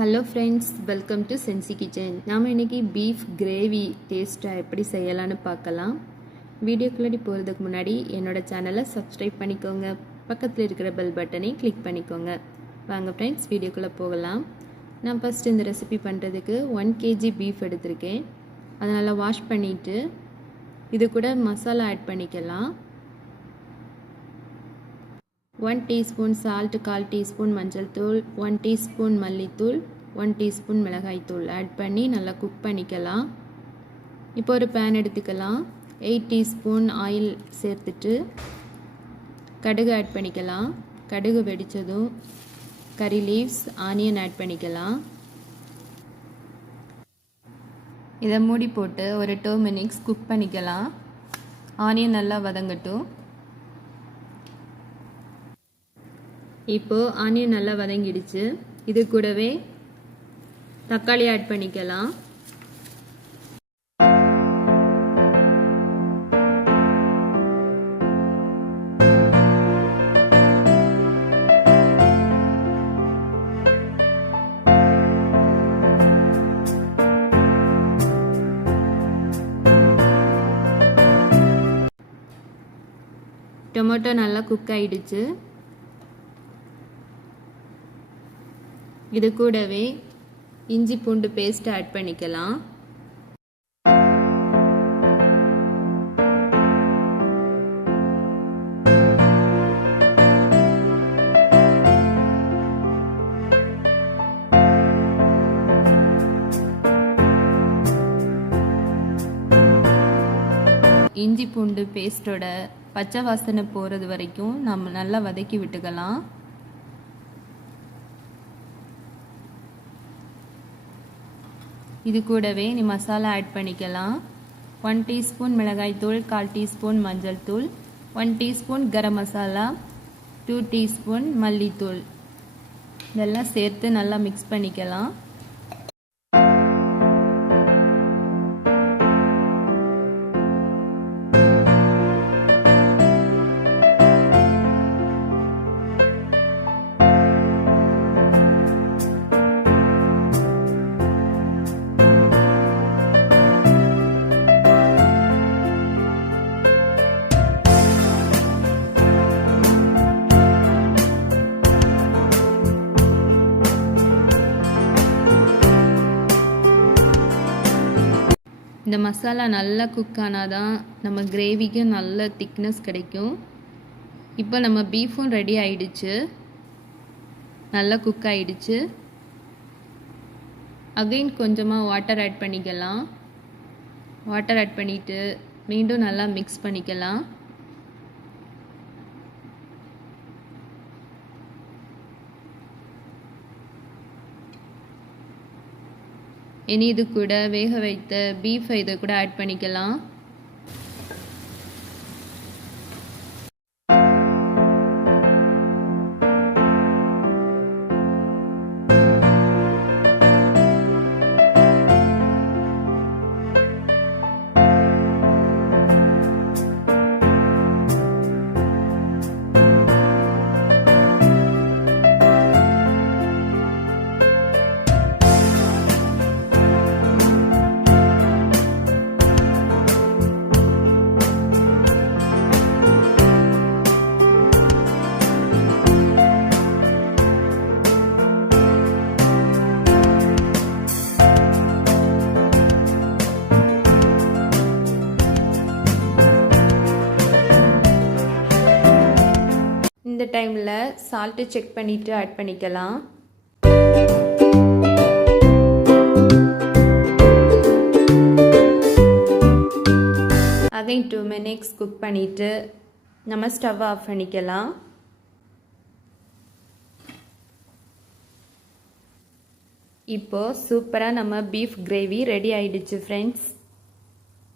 Hello friends, welcome to Sensi kitchen. நாம் இன்றைக்கி beef gravy டேஸ்ட்டாக எப்படி செய்யலான்னு பார்க்கலாம். வீடியோக்குள்ளே போகிறதுக்கு முன்னாடி என்னோடய சேனலை சப்ஸ்கிரைப் பண்ணிக்கோங்க, பக்கத்தில் இருக்கிற பெல் பட்டனை கிளிக் பண்ணிக்கோங்க. வாங்க ஃப்ரெண்ட்ஸ், வீடியோக்குள்ளே போகலாம். நான் ஃபஸ்ட்டு இந்த ரெசிபி பண்ணுறதுக்கு 1 kg பீஃப் எடுத்திருக்கேன். அதனால் வாஷ் பண்ணிவிட்டு இது கூட மசாலா ஆட் பண்ணிக்கலாம். 1 teaspoon சால்ட், 1/4 teaspoon மஞ்சள் தூள், 1 teaspoon மல்லித்தூள், 1 teaspoon மிளகாய் தூள் ஆட் பண்ணி நல்லா குக் பண்ணிக்கலாம். இப்போ ஒரு பேன் எடுத்துக்கலாம். 8 teaspoon ஆயில் சேர்த்துட்டு கடுகு ஆட் பண்ணிக்கலாம். கடுகு வெடித்ததும் கறி லீவ்ஸ், ஆனியன் ஆட் பண்ணிக்கலாம். இதை மூடி போட்டு ஒரு 2 minutes குக் பண்ணிக்கலாம். ஆனியன் நல்லா வதங்கட்டும். இப்போது ஆனியன் நல்லா வதங்கிடுச்சு. இது கூடவே தக்காளி ஆட் பண்ணிக்கலாம். டொமேட்டோ நல்லா குக் ஆகிடுச்சு. இது கூடவே இஞ்சி பூண்டு பேஸ்ட் ஆட் பண்ணிக்கலாம். இஞ்சி பூண்டு பேஸ்டோட பச்சை வாசனை போகிறது வரைக்கும் நம்ம நல்லா வதக்கி விட்டுக்கலாம். இது கூடவே நீ மசாலா ஆட் பண்ணிக்கலாம். 1 teaspoon மிளகாய் தூள், 1/4 teaspoon மஞ்சள் தூள், 1 teaspoon கரம் மசாலா, 2 teaspoon மல்லித்தூள் இதெல்லாம் சேர்த்து நல்லா மிக்ஸ் பண்ணிக்கலாம். இந்த மசாலா நல்லா குக் ஆனால் தான் நம்ம கிரேவிக்கு நல்ல திக்னஸ் கிடைக்கும். இப்போ நம்ம பீஃபும் ரெடி ஆகிடுச்சு, நல்லா குக் ஆகிடுச்சு. அகைன் கொஞ்சமாக வாட்டர் ஆட் பண்ணிக்கலாம். வாட்டர் ஆட் பண்ணிவிட்டு மீண்டும் நல்லா மிக்ஸ் பண்ணிக்கலாம். இனி இது கூட வேக வைத்த பீஃபை இதை கூட ஆட் பண்ணிக்கலாம். இந்த டைமில் சால்ட்டு செக் பண்ணிவிட்டு ஆட் பண்ணிக்கலாம். அகைன் 2 minutes குக் பண்ணிவிட்டு நம்ம ஸ்டவ் ஆஃப் பண்ணிக்கலாம். இப்போது சூப்பராக நம்ம பீஃப் கிரேவி ரெடி ஆகிடுச்சு ஃப்ரெண்ட்ஸ்.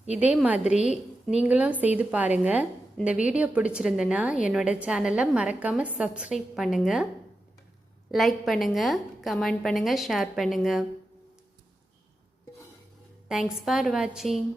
இதே மாதிரி நீங்களும் செய்து பாருங்கள். இந்த வீடியோ பிடிச்சிருந்துன்னா என்னோட சேனலை மறக்காமல் சப்ஸ்கிரைப் பண்ணுங்கள், லைக் பண்ணுங்கள், கமெண்ட் பண்ணுங்கள், ஷேர் பண்ணுங்கள். தேங்க்ஸ் ஃபார் வாட்சிங்.